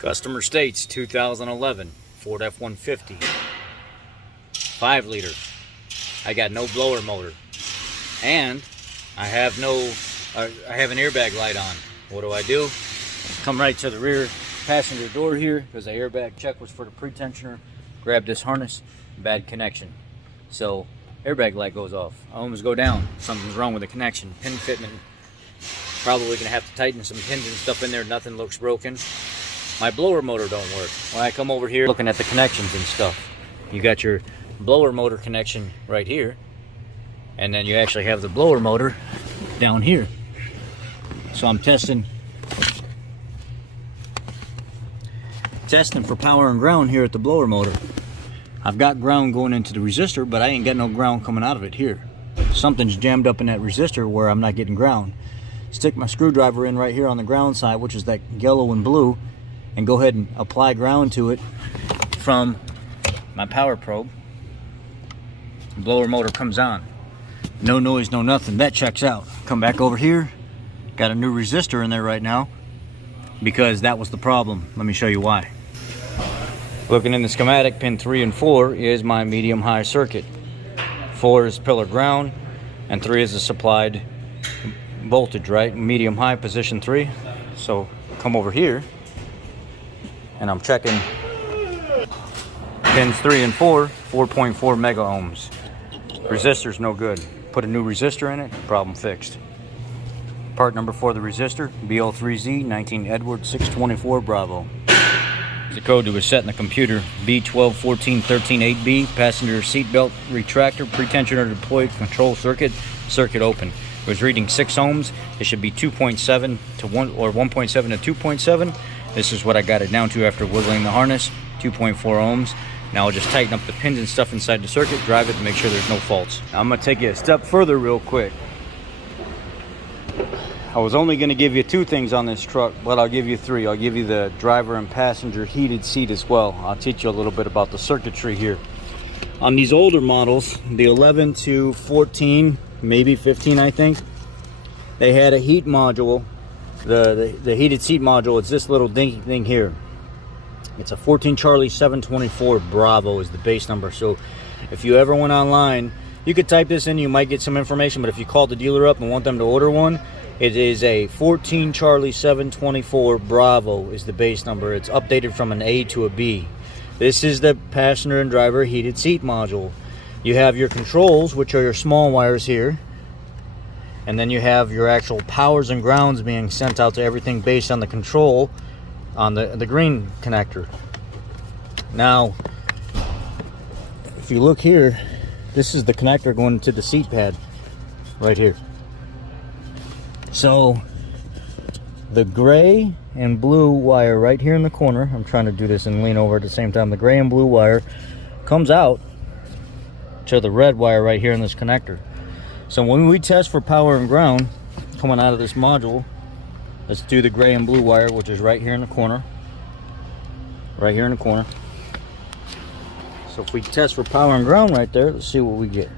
Customer states 2011 Ford F150, 5 liter. I got no blower motor, and I have an airbag light on. What do? Come right to the rear passenger door here, because the airbag check was for the pre-tensioner. Grab this harness, bad connection. So airbag light goes off. I almost go down. Something's wrong with the connection. Pin fitment. Probably gonna have to tighten some pins and stuff in there. Nothing looks broken. My blower motor don't work. When I come over here looking at the connections and stuff, you got your blower motor connection right here, and then you actually have the blower motor down here. So I'm testing for power and ground here at the blower motor. I've got ground going into the resistor, but I ain't got no ground coming out of it here. Something's jammed up in that resistor where I'm not getting ground. Stick my screwdriver in right here on the ground side, which is that yellow and blue, and go ahead and apply ground to it from my power probe. The blower motor comes on. No noise, no nothing. That checks out. Come back over here. Got a new resistor in there right now because that was the problem. Let me show you why. Looking in the schematic, pin 3 and 4 is my medium-high circuit. 4 is pillar ground, and 3 is the supplied voltage, right? Medium-high, position 3. So come over here, and I'm checking pins 3 and 4, 4.4 mega ohms. Resistor's no good. Put a new resistor in it, problem fixed. Part number for the resistor, BO3Z 19 Edward 624 Bravo. The code that was set in the computer, B1214138B, passenger seatbelt retractor, pretensioner deployed, control circuit open. It was reading 6 ohms. It should be 2.7 to 1 or 1.7 to 2.7. This is what I got it down to after wiggling the harness, 2.4 ohms. Now I'll just tighten up the pins and stuff inside the circuit, drive it to make sure there's no faults. Now I'm gonna take you a step further real quick. I was only gonna give you 2 things on this truck, but I'll give you 3. I'll give you the driver and passenger heated seat as well. I'll teach you a little bit about the circuitry here. On these older models, the 11 to 14, maybe 15 I think, they had a heat module. The heated seat module, it's this little dinky thing here. It's a 14 Charlie 724 Bravo is the base number. So if you ever went online, you could type this in, you might get some information, but if you call the dealer up and want them to order one, it is a 14 Charlie 724 Bravo is the base number. It's updated from an A to a B. This is the passenger and driver heated seat module. You have your controls, which are your small wires here, and then you have your actual powers and grounds being sent out to everything based on the control on the green connector. Now, if you look here, this is the connector going to the seat pad right here. So the gray and blue wire right here in the corner, I'm trying to do this and lean over at the same time, the gray and blue wire comes out to the red wire right here in this connector. So when we test for power and ground coming out of this module, let's do the gray and blue wire, which is right here in the corner. Right here in the corner. So if we test for power and ground right there, let's see what we get.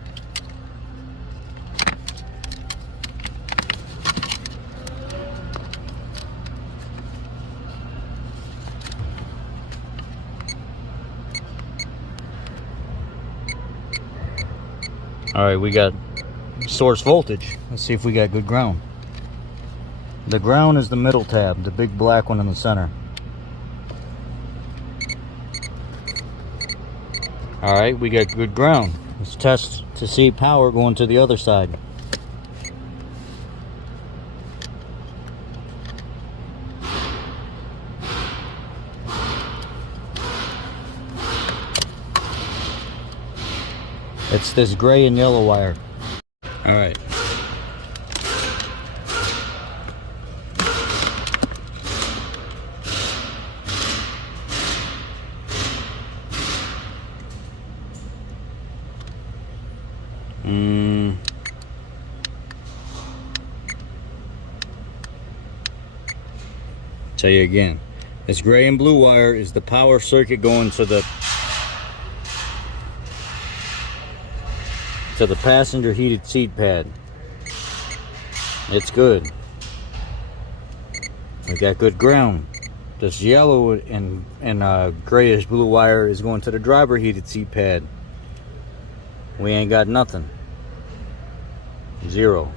All right, we got source voltage. Let's see if we got good ground. The ground is the middle tab, the big black one in the center. All right, we got good ground. Let's test to see power going to the other side. It's this gray and yellow wire. All right. Tell you again, this gray and blue wire is the power circuit going to the passenger heated seat pad. It's good. We got good ground. This yellow and grayish blue wire is going to the driver heated seat pad. We ain't got nothing. Zero.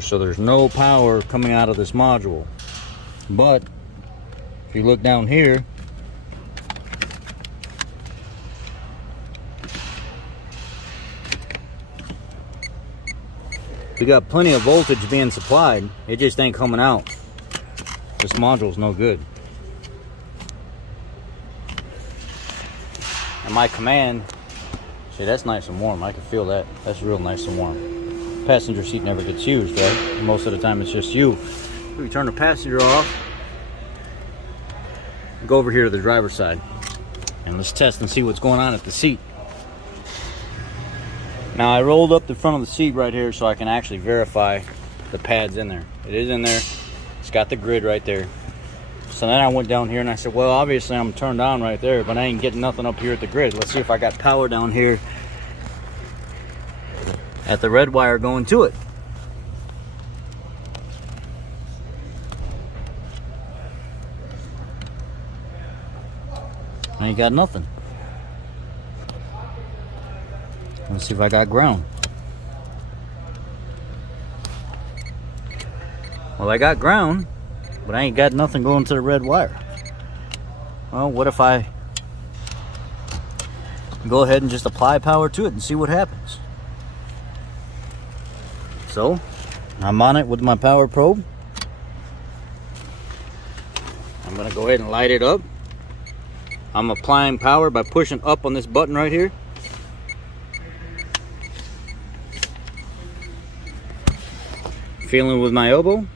So there's no power coming out of this module. But if you look down here, we got plenty of voltage being supplied. It just ain't coming out. This module's no good. And my command, see, that's nice and warm. I can feel that. That's real nice and warm. Passenger seat never gets used, right? Most of the time it's just you. We turn the passenger off. Go over here to the driver's side. And let's test and see what's going on at the seat. Now I rolled up the front of the seat right here so I can actually verify the pad's in there. It is in there. It's got the grid right there. So then I went down here and I said, well, obviously I'm turned on right there, but I ain't getting nothing up here at the grid. Let's see if I got power down here at the red wire going to it. I ain't got nothing. Let's see if I got ground. Well, I got ground, but I ain't got nothing going to the red wire. Well, what if I go ahead and just apply power to it and see what happens? So, I'm on it with my power probe. I'm gonna go ahead and light it up. I'm applying power by pushing up on this button right here. Feeling with my elbow,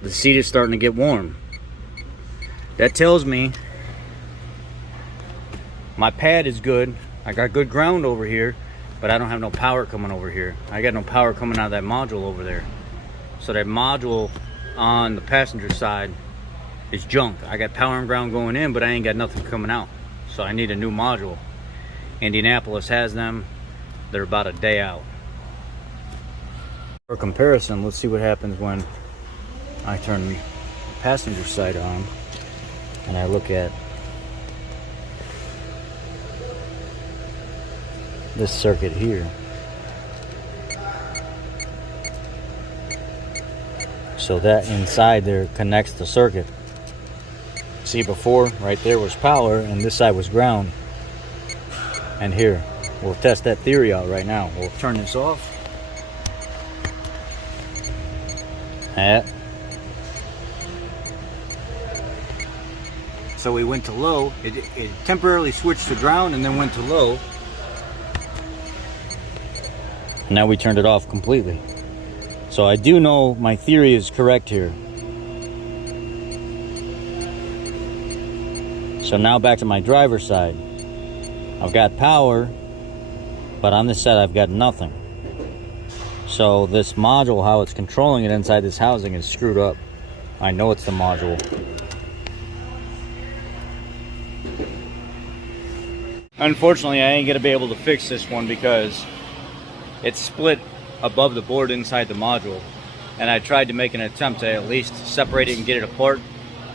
the seat is starting to get warm. That tells me my pad is good. I got good ground over here, but I don't have no power coming over here. I got no power coming out of that module over there. So that module on the passenger side is junk. I got power and ground going in, but I ain't got nothing coming out. So I need a new module. Indianapolis has them. They're about a day out. For comparison, let's see what happens when I turn the passenger side on and I look at this circuit here. So that inside there connects the circuit. See, before right there was power and this side was ground. And here, we'll test that theory out right now. We'll turn this off. So we went to low. It temporarily switched to ground and then went to low. Now we turned it off completely. So I do know my theory is correct here. So now back to my driver's side. I've got power, but on this side I've got nothing. So this module, how it's controlling it inside this housing is screwed up. I know it's the module. Unfortunately, I ain't gonna be able to fix this one because it's split above the board inside the module. And I tried to make an attempt to at least separate it and get it apart,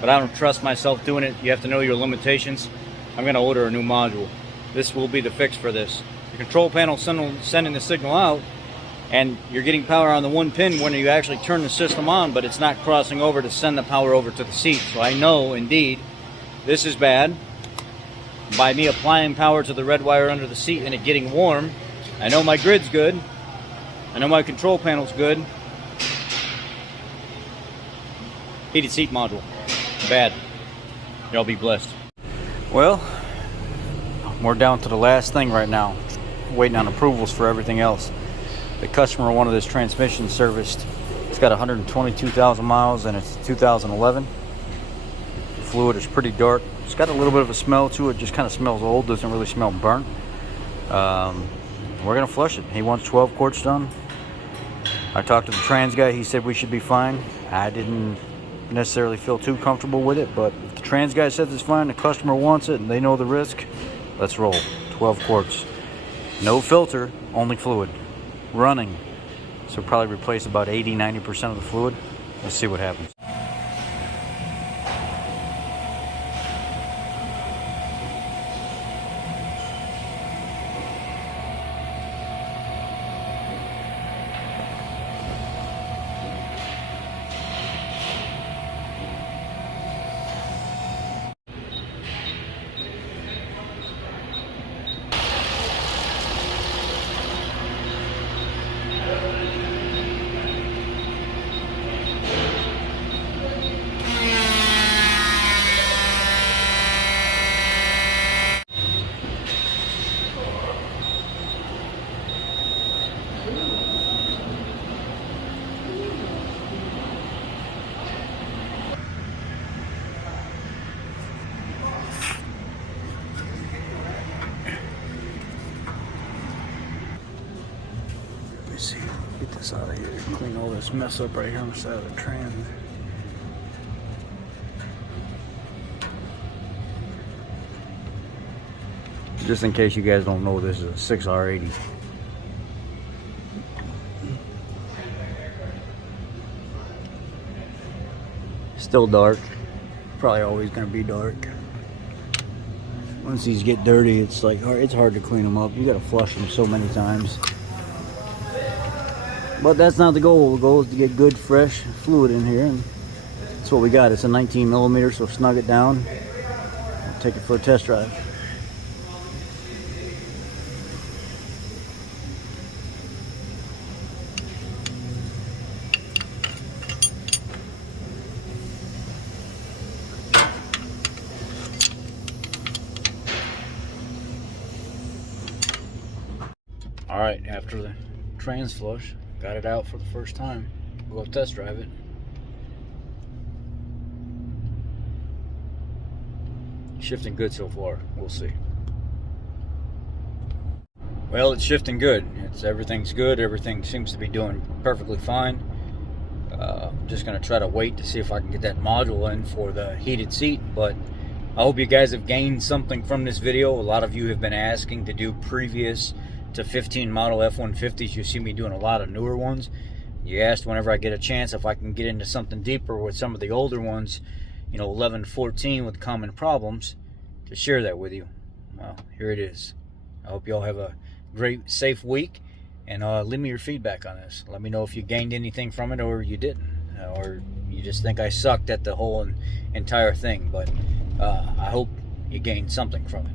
but I don't trust myself doing it. You have to know your limitations. I'm gonna order a new module. This will be the fix for this. The control panel sending the signal out, and you're getting power on the one pin when you actually turn the system on, but it's not crossing over to send the power over to the seat. So I know, indeed, this is bad. By me applying power to the red wire under the seat and it getting warm, I know my grid's good. I know my control panel's good. Heated seat module. Bad. Y'all be blessed. Well, we're down to the last thing right now. Waiting on approvals for everything else. The customer wanted this transmission serviced. It's got 122,000 miles and it's 2011. The fluid is pretty dark. It's got a little bit of a smell to it. Just kind of smells old. Doesn't really smell burnt. We're gonna flush it. He wants 12 quarts done. I talked to the trans guy. He said we should be fine. I didn't necessarily feel too comfortable with it, but if the trans guy says it's fine, the customer wants it, and they know the risk, let's roll. 12 quarts. No filter, only fluid. Running. So probably replace about 80-90% of the fluid. Let's see what happens. this out of here. Clean all this mess up right here on the side of the trans. Just in case you guys don't know, this is a 6R80. Still dark. Probably always gonna be dark. Once these get dirty, it's like it's hard to clean them up. You gotta flush them so many times. But that's not the goal. The goal is to get good, fresh fluid in here, and that's what we got. It's a 19 millimeter, so snug it down. I'll take it for a test drive. All right, after the trans flush, got it out for the first time. We'll go test drive it. Shifting good so far. We'll see. Well, it's shifting good. Everything's good. Everything seems to be doing perfectly fine. I'm just gonna try to wait to see if I can get that module in for the heated seat. But I hope you guys have gained something from this video. A lot of you have been asking to do previous to 15 model F150s. You see me doing a lot of newer ones. You asked whenever I get a chance if I can get into something deeper with some of the older ones, you know, 11, 14 with common problems, to share that with you. Well, here it is. I hope you all have a great, safe week, and leave me your feedback on this. Let me know if you gained anything from it or you didn't, or you just think I sucked at the whole entire thing. But I hope you gained something from it.